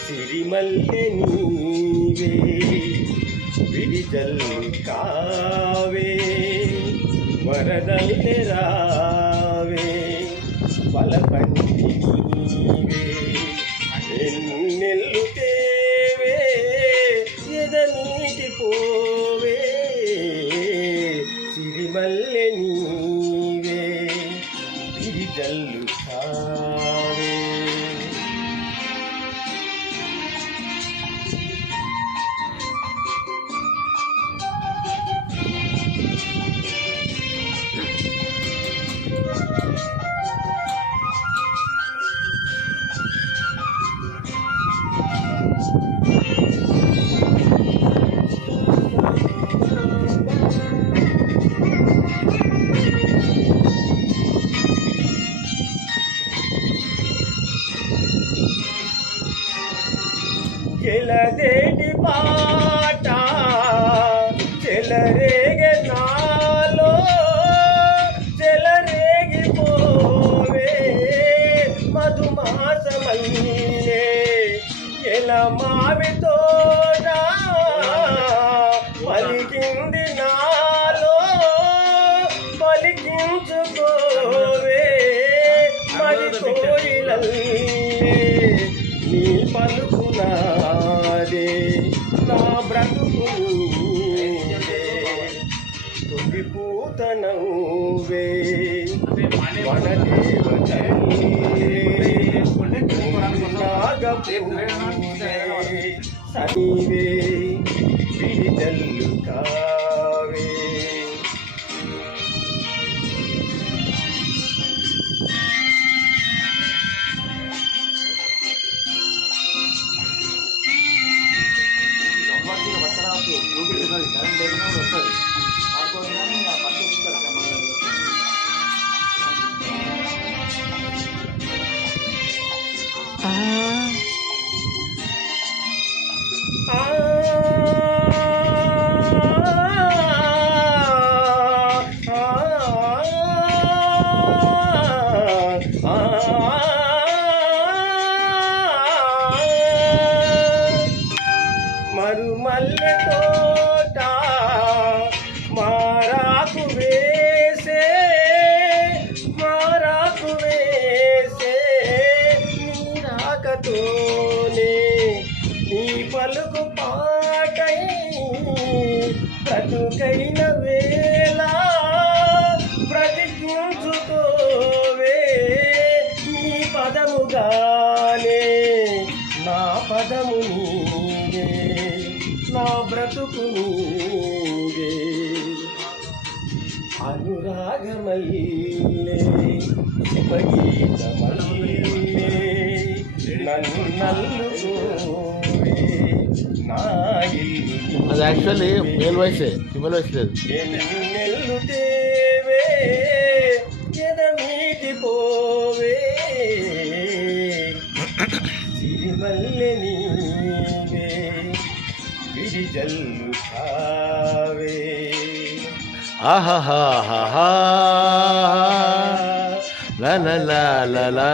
సిరిమల్లె నీవే విడిజల్లు కావే వరదల్లె రావే బలపంటి నీవే ఎన్నెల్లు తేవే ఎదనీటి పోవే సిరిమల్లె నీవే విడిజల్లు కావే చెలదేటి పాట చెలరేగే నాలో చెలరేగిపోవే మధుమాసమల్లే ఎల మావి తోట పలికింది నాలో పలికించుకోవే మరి కోయిలల్లే నీ పలుకునాదే నా బ్రతుకు తొలిపూతనవ్వే సనీవే విడిజల్లు కావే మరుమల్లె తోట మారాకు వేసే నీరాకతోనే నీ పలుకు పాటై బ్రతుకైన వేళ బ్రతికించుకోవే నీ పదముగానే నా పదము నీవే నా బ్రతుకు నీవే అనురాగమల్లే శివగీతమల్లే నన్ను నల్లుకోవే నా ఇల్లు అది యాక్చువల్లీ మేల్ వాయిసే ఫిమేల్ వాయిస్ లేదు ఎన్నెల్లు తేవే ఎదమీటి పోవే సిరిమల్లె నీవే విడిజల్లు కావే ఆహాహాహా లా లా లా లా లా